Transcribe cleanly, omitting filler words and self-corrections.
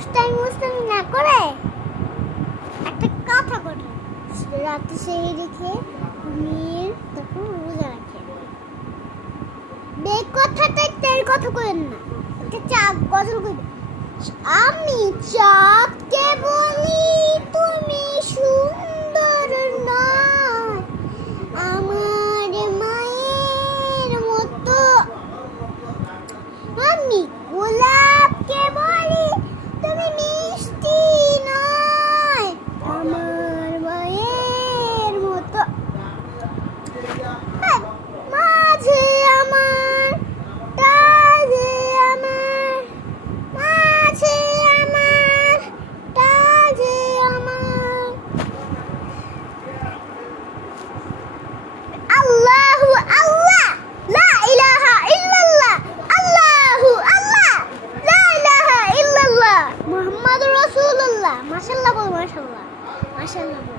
মুস্তামি না করে একটা কথা বলে, রাতে সেই রেখে ঘুমিয়ে তখন রোজা রাখে। এই কথাটা তের কথা করেন না, একটা চাঁদ গজল করবে। আমি চাঁদকে বলি তুমি সুন্দর নয়, আমার মায়ের মতো। আমি গোলাপকে বলি তুমি মিষ্টি নয়, আমার মায়ের মতো। মাঝে আমার তাজে আমার, মাঝে আমার তাজে আমার। আল্লাহু আল্লাহ লা ইলাহা ইল্লাল্লাহ, আল্লাহু আল্লাহ লা ইলাহা ইল্লাল্লাহ, মুহাম্মাদুর রাসূলুল্লাহ। মাশাআল্লাহ বল, মাশাআল্লাহ, মাশাআল্লাহ বল।